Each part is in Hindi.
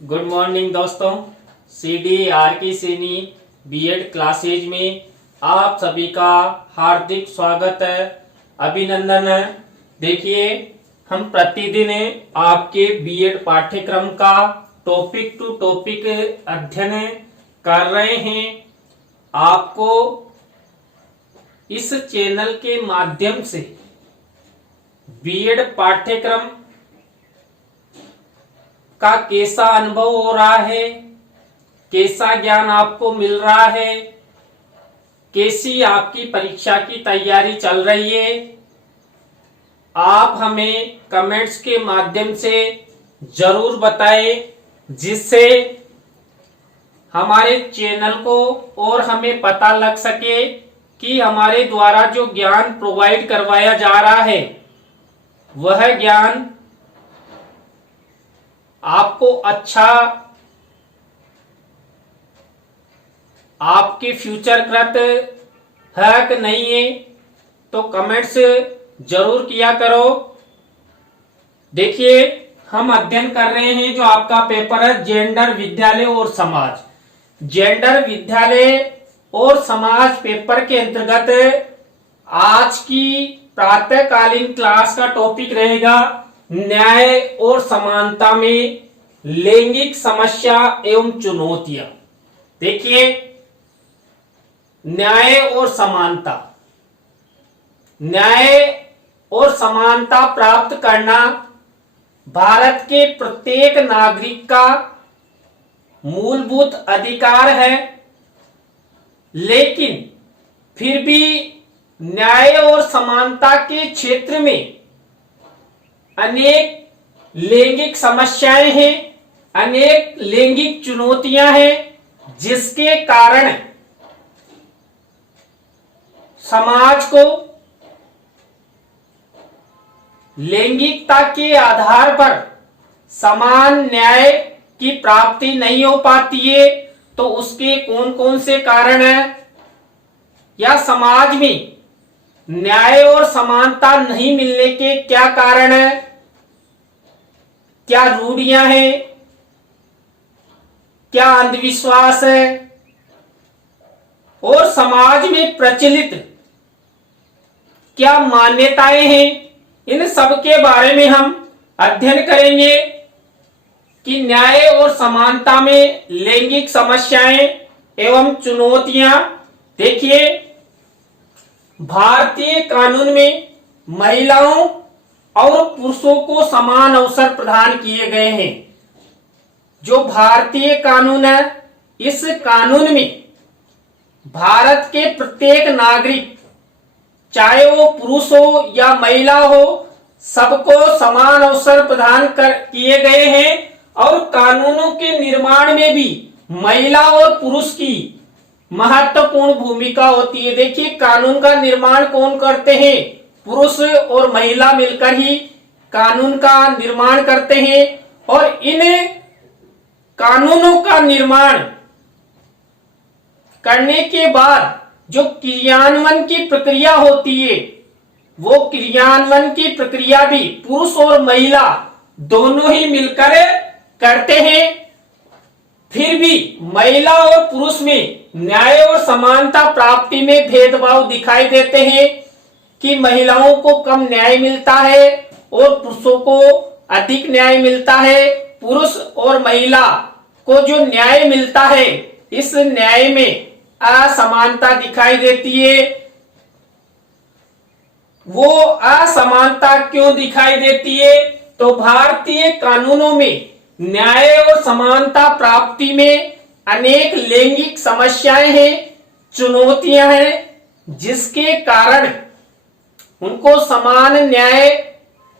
गुड मॉर्निंग दोस्तों। CDR की सैनी बीएड क्लासेज में आप सभी का हार्दिक स्वागत है, अभिनंदन है। देखिए, हम प्रतिदिन आपके बीएड पाठ्यक्रम का टॉपिक टू टॉपिक अध्ययन कर रहे हैं। आपको इस चैनल के माध्यम से बीएड पाठ्यक्रम का कैसा अनुभव हो रहा है, कैसा ज्ञान आपको मिल रहा है, कैसी आपकी परीक्षा की तैयारी चल रही है, आप हमें कमेंट्स के माध्यम से जरूर बताएं, जिससे हमारे चैनल को और हमें पता लग सके कि हमारे द्वारा जो ज्ञान प्रोवाइड करवाया जा रहा है वह ज्ञान आपको अच्छा, आपके फ्यूचर कृत है कि नहीं है, तो कमेंट्स जरूर किया करो। देखिए, हम अध्ययन कर रहे हैं जो आपका पेपर है जेंडर, विद्यालय और समाज। जेंडर, विद्यालय और समाज पेपर के अंतर्गत आज की प्रातःकालीन क्लास का टॉपिक रहेगा न्याय और समानता में लैंगिक समस्या एवं चुनौतियां। देखिए, न्याय और समानता, न्याय और समानता प्राप्त करना भारत के प्रत्येक नागरिक का मूलभूत अधिकार है, लेकिन फिर भी न्याय और समानता के क्षेत्र में अनेक लैंगिक समस्याएं हैं, अनेक लैंगिक चुनौतियां हैं, जिसके कारण समाज को लैंगिकता के आधार पर समान न्याय की प्राप्ति नहीं हो पाती है। तो उसके कौन कौन से कारण हैं, या समाज में न्याय और समानता नहीं मिलने के क्या कारण है, क्या रूढ़ियां हैं, क्या अंधविश्वास है, और समाज में प्रचलित क्या मान्यताएं हैं, इन सब के बारे में हम अध्ययन करेंगे कि न्याय और समानता में लैंगिक समस्याएं एवं चुनौतियां। देखिए, भारतीय कानून में महिलाओं और पुरुषों को समान अवसर प्रदान किए गए हैं। जो भारतीय कानून है, इस कानून में भारत के प्रत्येक नागरिक, चाहे वो पुरुष हो या महिला हो, सबको समान अवसर प्रदान किए गए हैं। और कानूनों के निर्माण में भी महिला और पुरुष की महत्वपूर्ण भूमिका होती है। देखिए, कानून का निर्माण कौन करते हैं? पुरुष और महिला मिलकर ही कानून का निर्माण करते हैं। और इन कानूनों का निर्माण करने के बाद जो क्रियान्वयन की प्रक्रिया होती है, वो क्रियान्वयन की प्रक्रिया भी पुरुष और महिला दोनों ही मिलकर करते हैं। फिर भी महिला और पुरुष में न्याय और समानता प्राप्ति में भेदभाव दिखाई देते हैं कि महिलाओं को कम न्याय मिलता है और पुरुषों को अधिक न्याय मिलता है। पुरुष और महिला को जो न्याय मिलता है, इस न्याय में असमानता दिखाई देती है। वो असमानता क्यों दिखाई देती है? तो भारतीय कानूनों में न्याय और समानता प्राप्ति में अनेक लैंगिक समस्याएं हैं, चुनौतियां हैं, जिसके कारण उनको समान न्याय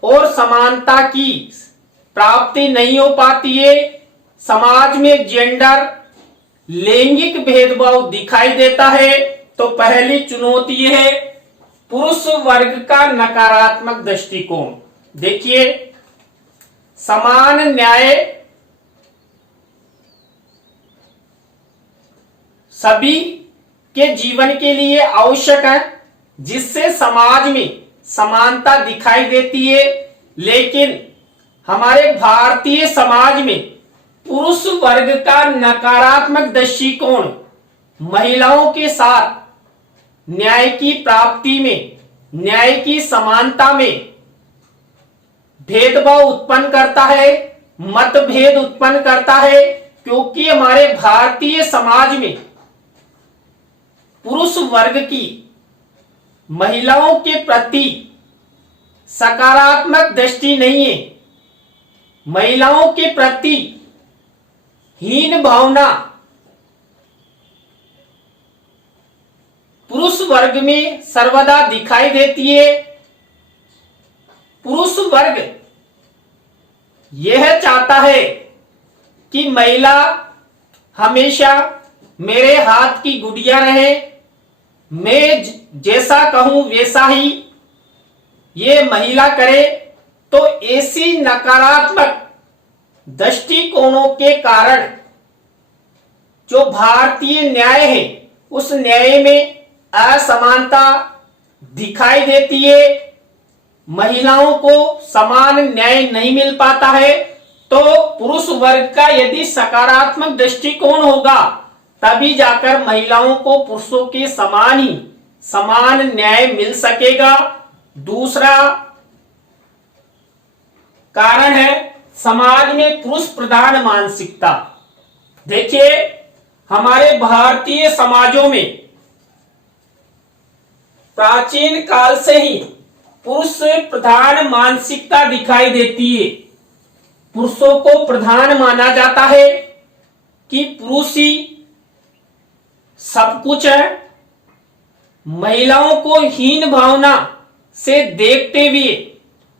और समानता की प्राप्ति नहीं हो पाती है। समाज में जेंडर, लैंगिक भेदभाव दिखाई देता है। तो पहली चुनौती है पुरुष वर्ग का नकारात्मक दृष्टिकोण। देखिए, समान न्याय सभी के जीवन के लिए आवश्यक है, जिससे समाज में समानता दिखाई देती है। लेकिन हमारे भारतीय समाज में पुरुष वर्ग का नकारात्मक दृष्टिकोण महिलाओं के साथ न्याय की प्राप्ति में, न्याय की समानता में भेदभाव उत्पन्न करता है, मतभेद उत्पन्न करता है, क्योंकि हमारे भारतीय समाज में पुरुष वर्ग की महिलाओं के प्रति सकारात्मक दृष्टि नहीं है। महिलाओं के प्रति हीन भावना पुरुष वर्ग में सर्वदा दिखाई देती है। पुरुष वर्ग यह चाहता है कि महिला हमेशा मेरे हाथ की गुड़िया रहे, मैं जैसा कहूं वैसा ही ये महिला करे। तो ऐसी नकारात्मक दृष्टिकोणों के कारण जो भारतीय न्याय है उस न्याय में असमानता दिखाई देती है, महिलाओं को समान न्याय नहीं मिल पाता है। तो पुरुष वर्ग का यदि सकारात्मक दृष्टिकोण होगा तभी जाकर महिलाओं को पुरुषों के समान न्याय मिल सकेगा। दूसरा कारण है समाज में पुरुष प्रधान मानसिकता। देखिए, हमारे भारतीय समाजों में प्राचीन काल से ही पुरुष प्रधान मानसिकता दिखाई देती है। पुरुषों को प्रधान माना जाता है कि पुरुष ही सब कुछ है। महिलाओं को हीन भावना से देखते हुए,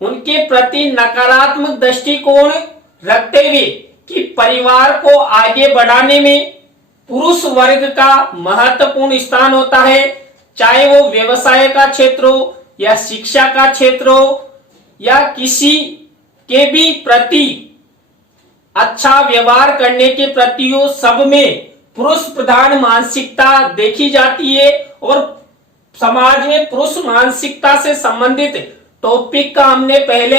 उनके प्रति नकारात्मक दृष्टिकोण रखते हुए कि परिवार को आगे बढ़ाने में पुरुष वर्ग का महत्वपूर्ण स्थान होता है, चाहे वो व्यवसाय का क्षेत्र हो या शिक्षा का क्षेत्र हो या किसी के भी प्रति अच्छा व्यवहार करने के प्रति हो, सब में पुरुष प्रधान मानसिकता देखी जाती है। और समाज में पुरुष मानसिकता से संबंधित टॉपिक का हमने पहले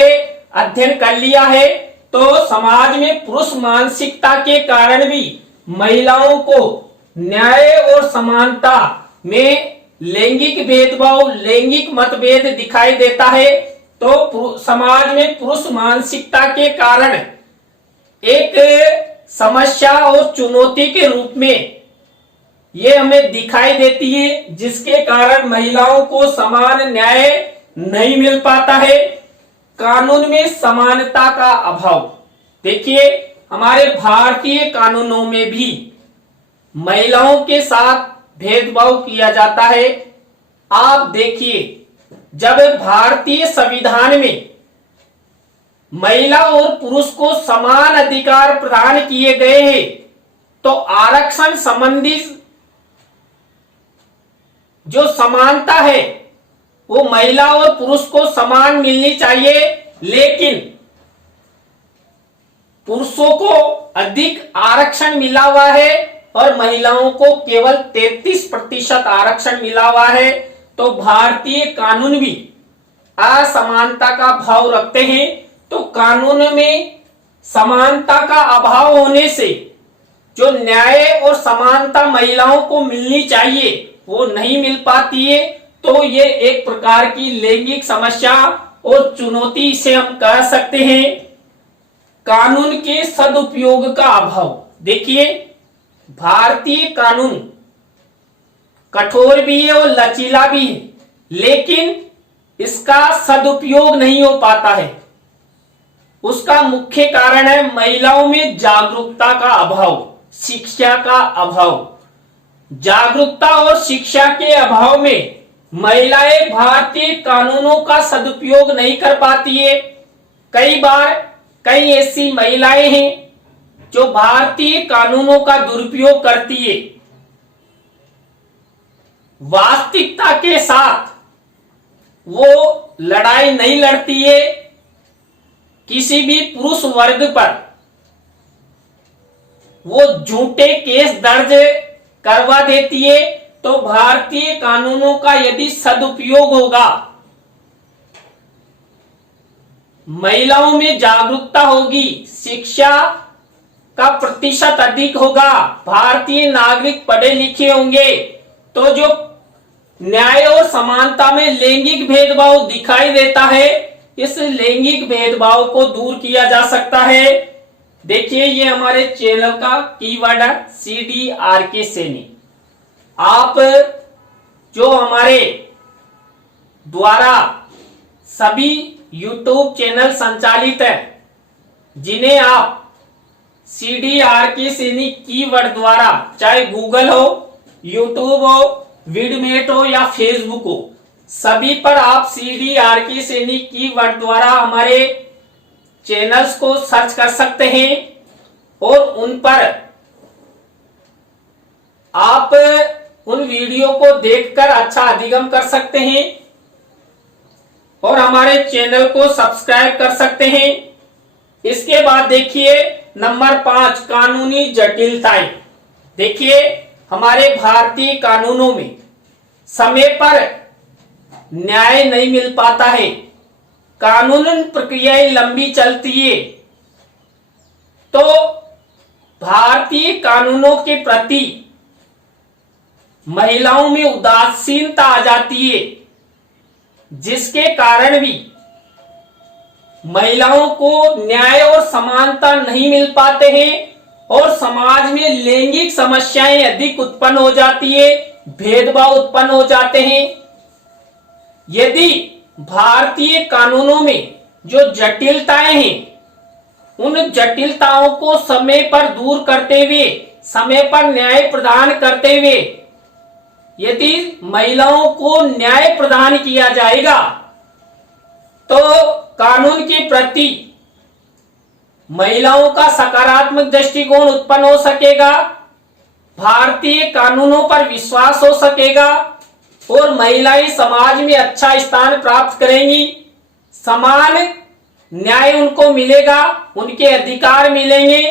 अध्ययन कर लिया है। तो समाज में पुरुष मानसिकता के कारण भी महिलाओं को न्याय और समानता में लैंगिक भेदभाव, लैंगिक मतभेद दिखाई देता है। तो समाज में पुरुष मानसिकता के कारण एक समस्या और चुनौती के रूप में ये हमें दिखाई देती है, जिसके कारण महिलाओं को समान न्याय नहीं मिल पाता है। कानून में समानता का अभाव। देखिए, हमारे भारतीय कानूनों में भी महिलाओं के साथ भेदभाव किया जाता है। आप देखिए, जब भारतीय संविधान में महिला और पुरुष को समान अधिकार प्रदान किए गए हैं, तो आरक्षण संबंधी जो समानता है वो महिला और पुरुष को समान मिलनी चाहिए, लेकिन पुरुषों को अधिक आरक्षण मिला हुआ है और महिलाओं को केवल 33% आरक्षण मिला हुआ है। तो भारतीय कानून भी असमानता का भाव रखते हैं। तो कानून में समानता का अभाव होने से जो न्याय और समानता महिलाओं को मिलनी चाहिए वो नहीं मिल पाती है। तो ये एक प्रकार की लैंगिक समस्या और चुनौती इसे हम कह सकते हैं। कानून के सदुपयोग का अभाव। देखिए, भारतीय कानून कठोर भी है और लचीला भी है, लेकिन इसका सदुपयोग नहीं हो पाता है। उसका मुख्य कारण है महिलाओं में जागरूकता का अभाव, शिक्षा का अभाव। जागरूकता और शिक्षा के अभाव में महिलाएं भारतीय कानूनों का सदुपयोग नहीं कर पाती है। कई बार कई ऐसी महिलाएं हैं जो भारतीय कानूनों का दुरुपयोग करती है। वास्तविकता के साथ वो लड़ाई नहीं लड़ती है, किसी भी पुरुष वर्ग पर वो झूठे केस दर्ज करवा देती है। तो भारतीय कानूनों का यदि सदुपयोग होगा, महिलाओं में जागरूकता होगी, शिक्षा का प्रतिशत अधिक होगा, भारतीय नागरिक पढ़े लिखे होंगे, तो जो न्याय और समानता में लैंगिक भेदभाव दिखाई देता है, इस लैंगिक भेदभाव को दूर किया जा सकता है। देखिए ये हमारे चैनल का कीवर्ड है CDRK सैनी। आप जो हमारे द्वारा सभी YouTube चैनल संचालित है, जिन्हें आप CDRK सैनी कीवर्ड द्वारा, चाहे गूगल हो, YouTube हो, विडमेट हो या फेसबुक हो, सभी पर आप CDRK सैनी कीवर्ड द्वारा हमारे चैनल्स को सर्च कर सकते हैं और उन पर आप उन वीडियो को देखकर अच्छा अधिगम कर सकते हैं और हमारे चैनल को सब्सक्राइब कर सकते हैं। इसके बाद देखिए नंबर 5, कानूनी जटिलताएं। देखिए हमारे भारतीय कानूनों में समय पर न्याय नहीं मिल पाता है, कानूनन प्रक्रियाएं लंबी चलती है, तो भारतीय कानूनों के प्रति महिलाओं में उदासीनता आ जाती है, जिसके कारण भी महिलाओं को न्याय और समानता नहीं मिल पाते हैं और समाज में लैंगिक समस्याएं अधिक उत्पन्न हो जाती है, भेदभाव उत्पन्न हो जाते हैं। यदि भारतीय कानूनों में जो जटिलताएं हैं, उन जटिलताओं को समय पर दूर करते हुए, समय पर न्याय प्रदान करते हुए यदि महिलाओं को न्याय प्रदान किया जाएगा, तो कानून के प्रति महिलाओं का सकारात्मक दृष्टिकोण उत्पन्न हो सकेगा, भारतीय कानूनों पर विश्वास हो सकेगा और महिलाएं समाज में अच्छा स्थान प्राप्त करेंगी, समान न्याय उनको मिलेगा, उनके अधिकार मिलेंगे।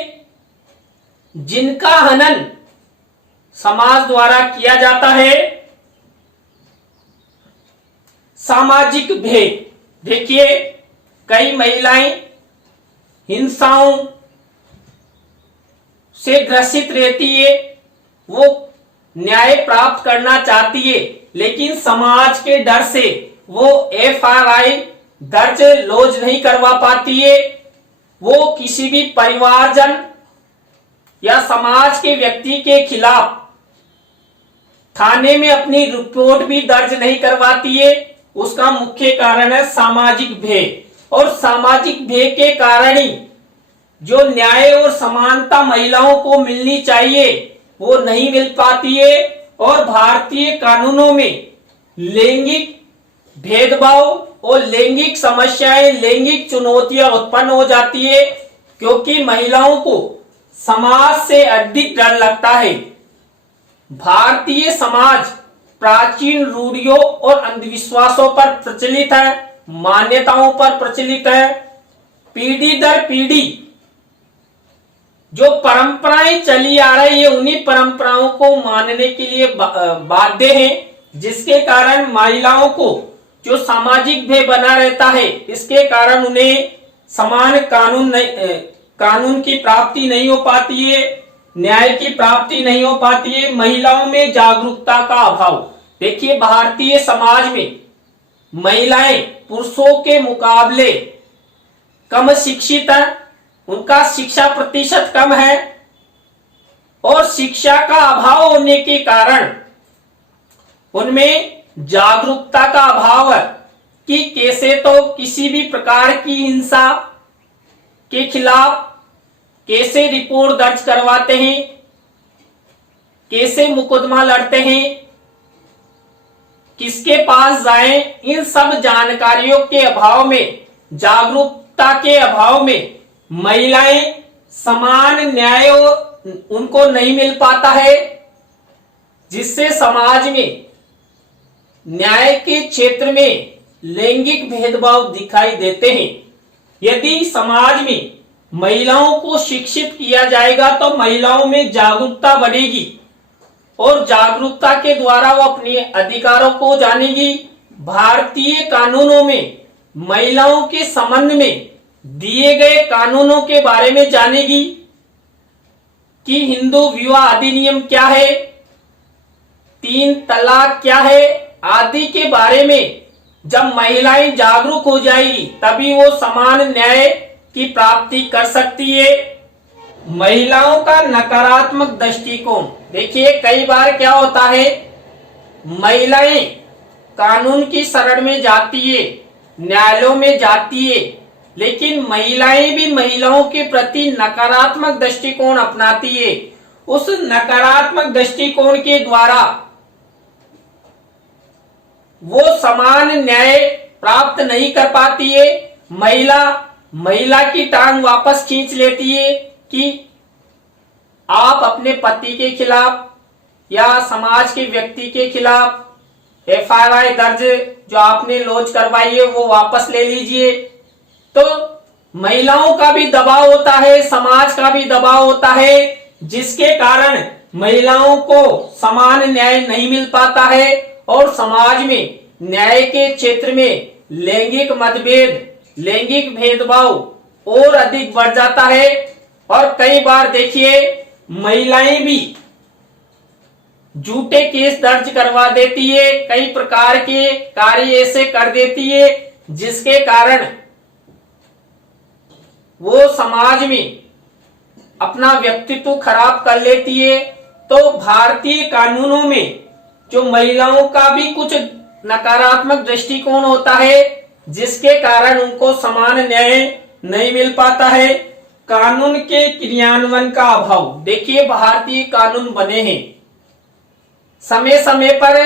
जिनका हनन समाज द्वारा किया जाता है। सामाजिक भेद। देखिए कई महिलाएं हिंसाओं से ग्रसित रहती है, वो न्याय प्राप्त करना चाहती है, लेकिन समाज के डर से वो FRI दर्ज लॉन्च नहीं करवा पाती है। वो किसी भी परिवारजन या समाज के व्यक्ति के खिलाफ थाने में अपनी रिपोर्ट भी दर्ज नहीं करवाती है। उसका मुख्य कारण है सामाजिक भेद, और सामाजिक भेद के कारण ही जो न्याय और समानता महिलाओं को मिलनी चाहिए वो नहीं मिल पाती है और भारतीय कानूनों में लैंगिक भेदभाव और लैंगिक समस्याएं, लैंगिक चुनौतियां उत्पन्न हो जाती है, क्योंकि महिलाओं को समाज से अधिक डर लगता है। भारतीय समाज प्राचीन रूढ़ियों और अंधविश्वासों पर प्रचलित है, मान्यताओं पर प्रचलित है। पीढ़ी दर पीढ़ी जो परंपराएं चली आ रही है, उन्हीं परंपराओं को मानने के लिए बाध्य हैं, जिसके कारण महिलाओं को जो सामाजिक भेद बना रहता है, इसके कारण उन्हें समान कानून की प्राप्ति नहीं हो पाती है, न्याय की प्राप्ति नहीं हो पाती है। महिलाओं में जागरूकता का अभाव। देखिए भारतीय समाज में महिलाएं पुरुषों के मुकाबले कम शिक्षित हैं, उनका शिक्षा प्रतिशत कम है और शिक्षा का अभाव होने के कारण उनमें जागरूकता का अभाव है कि कैसे तो किसी भी प्रकार की हिंसा के खिलाफ कैसे रिपोर्ट दर्ज करवाते हैं, कैसे मुकदमा लड़ते हैं, किसके पास जाएं, इन सब जानकारियों के अभाव में, जागरूकता के अभाव में महिलाएं समान न्याय उनको नहीं मिल पाता है, जिससे समाज में न्याय के क्षेत्र में लैंगिक भेदभाव दिखाई देते हैं। यदि समाज में महिलाओं को शिक्षित किया जाएगा तो महिलाओं में जागरूकता बढ़ेगी और जागरूकता के द्वारा वो अपने अधिकारों को जानेगी। भारतीय कानूनों में महिलाओं के संबंध में दिए गए कानूनों के बारे में जानेगी। कि हिंदू विवाह अधिनियम क्या है, 3 तलाक क्या है आदि के बारे में जब महिलाएं जागरूक हो जाएगी तभी वो समान न्याय की प्राप्ति कर सकती है। महिलाओं का नकारात्मक दृष्टिकोण, देखिए कई बार क्या होता है, महिलाएं कानून की शरण में जाती है, न्यायालयों में जाती है, लेकिन महिलाएं भी महिलाओं के प्रति नकारात्मक दृष्टिकोण अपनाती है। उस नकारात्मक दृष्टिकोण के द्वारा वो समान न्याय प्राप्त नहीं कर पाती है। महिला की टांग वापस खींच लेती है कि आप अपने पति के खिलाफ या समाज के व्यक्ति के खिलाफ एफआईआर दर्ज जो आपने लॉन्च करवाई है वो वापस ले लीजिए। तो महिलाओं का भी दबाव होता है, समाज का भी दबाव होता है, जिसके कारण महिलाओं को समान न्याय नहीं मिल पाता है और समाज में न्याय के क्षेत्र में लैंगिक मतभेद, लैंगिक भेदभाव और अधिक बढ़ जाता है। और कई बार देखिए महिलाएं भी झूठे केस दर्ज करवा देती है, कई प्रकार के कार्य ऐसे कर देती है जिसके कारण वो समाज में अपना व्यक्तित्व खराब कर लेती है। तो भारतीय कानूनों में जो महिलाओं का भी कुछ नकारात्मक दृष्टिकोण होता है जिसके कारण उनको समान न्याय नहीं मिल पाता है। कानून के क्रियान्वयन का अभाव, देखिए भारतीय कानून बने हैं, समय समय पर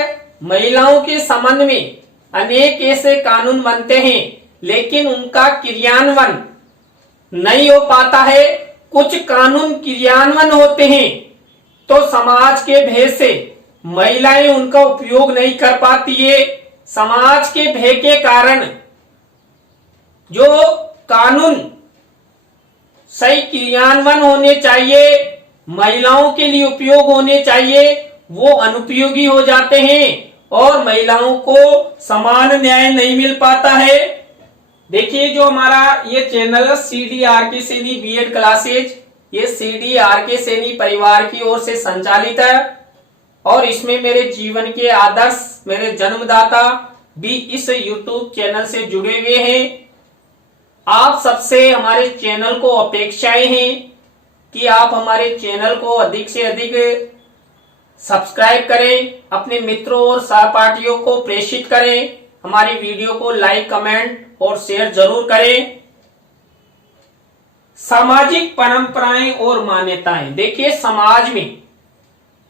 महिलाओं के संबंध में अनेक ऐसे कानून बनते हैं लेकिन उनका क्रियान्वयन नहीं हो पाता है। कुछ कानून क्रियान्वयन होते हैं तो समाज के भय से महिलाएं उनका उपयोग नहीं कर पाती है। समाज के भय के कारण जो कानून सही क्रियान्वयन होने चाहिए, महिलाओं के लिए उपयोग होने चाहिए, वो अनुपयोगी हो जाते हैं और महिलाओं को समान न्याय नहीं मिल पाता है। देखिए जो हमारा ये चैनल है CDRK सैनी बीएड क्लासेज, ये CDRK सैनी परिवार की ओर से संचालित है और इसमें मेरे जीवन के आदर्श, मेरे जन्मदाता भी इस YouTube चैनल से जुड़े हुए हैं। आप सबसे हमारे चैनल को अपेक्षाएं हैं कि आप हमारे चैनल को अधिक से अधिक सब्सक्राइब करें, अपने मित्रों और सहपाठियों को प्रेषित करें, हमारी वीडियो को लाइक, कमेंट और शेयर जरूर करें। सामाजिक परंपराएं और मान्यताएं, देखिए समाज में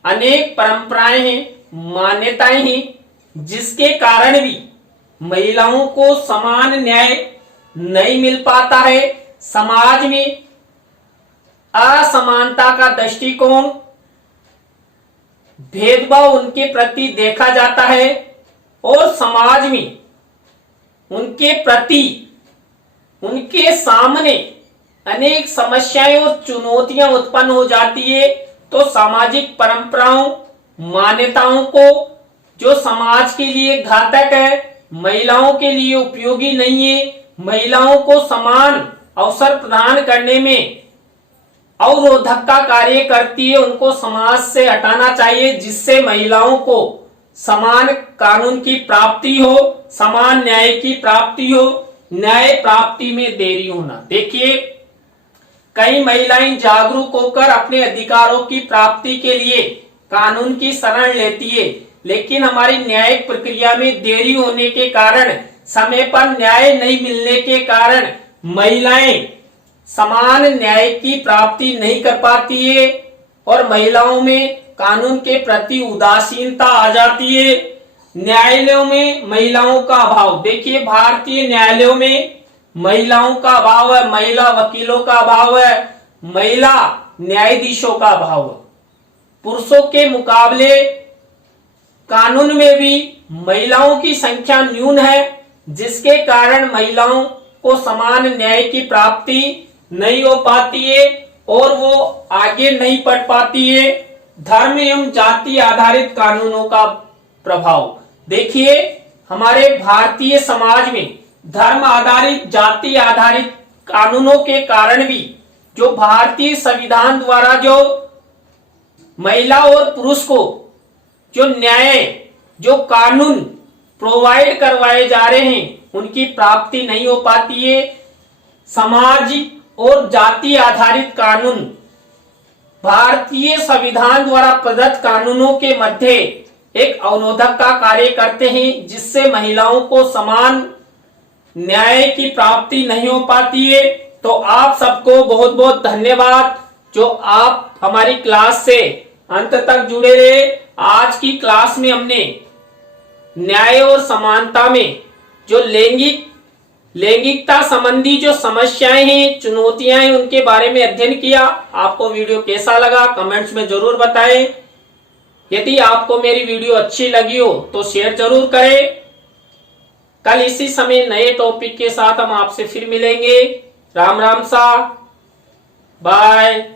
अनेक परंपराएं हैं, मान्यताएं हैं जिसके कारण भी महिलाओं को समान न्याय नहीं मिल पाता है। समाज में असमानता का दृष्टिकोण, भेदभाव उनके प्रति देखा जाता है और समाज में उनके प्रति, उनके सामने अनेक समस्याएं और चुनौतियां उत्पन्न हो जाती है। तो सामाजिक परंपराओं, मान्यताओं को जो समाज के लिए घातक है, महिलाओं के लिए उपयोगी नहीं है, महिलाओं को समान अवसर प्रदान करने में अवरोधक का कार्य करती है, उनको समाज से हटाना चाहिए जिससे महिलाओं को समान कानून की प्राप्ति हो, समान न्याय की प्राप्ति हो, न्याय प्राप्ति में देरी होना। देखिए कई महिलाएं जागरूक होकर अपने अधिकारों की प्राप्ति के लिए कानून की शरण लेती है, लेकिन हमारी न्यायिक प्रक्रिया में देरी होने के कारण, समय पर न्याय नहीं मिलने के कारण महिलाएं समान न्याय की प्राप्ति नहीं कर पाती है और महिलाओं में कानून के प्रति उदासीनता आ जाती है। न्यायालयों में महिलाओं का अभाव, देखिए भारतीय न्यायालयों में महिलाओं का अभाव है, महिला वकीलों का अभाव है, महिला न्यायाधीशों का अभाव है। पुरुषों के मुकाबले कानून में भी महिलाओं की संख्या न्यून है जिसके कारण महिलाओं को समान न्याय की प्राप्ति नहीं हो पाती है और वो आगे नहीं बढ़ पाती है। धर्म एवं जाति आधारित कानूनों का प्रभाव, देखिए हमारे भारतीय समाज में धर्म आधारित, जाति आधारित कानूनों के कारण भी जो भारतीय संविधान द्वारा जो महिला और पुरुष को जो न्याय, जो कानून प्रोवाइड करवाए जा रहे हैं उनकी प्राप्ति नहीं हो पाती है। सामाजिक और जाति आधारित कानून भारतीय संविधान द्वारा प्रदत्त कानूनों के मध्य एक अवरोधक का कार्य करते हैं, जिससे महिलाओं को समान न्याय की प्राप्ति नहीं हो पाती है। तो आप सबको बहुत बहुत धन्यवाद जो आप हमारी क्लास से अंत तक जुड़े रहे। आज की क्लास में हमने न्याय और समानता में जो लैंगिकता संबंधी जो समस्याएं हैं, चुनौतियां हैं, उनके बारे में अध्ययन किया। आपको वीडियो कैसा लगा कमेंट्स में जरूर बताएं। यदि आपको मेरी वीडियो अच्छी लगी हो तो शेयर जरूर करें। कल इसी समय नए टॉपिक के साथ हम आपसे फिर मिलेंगे। राम राम सा, बाय।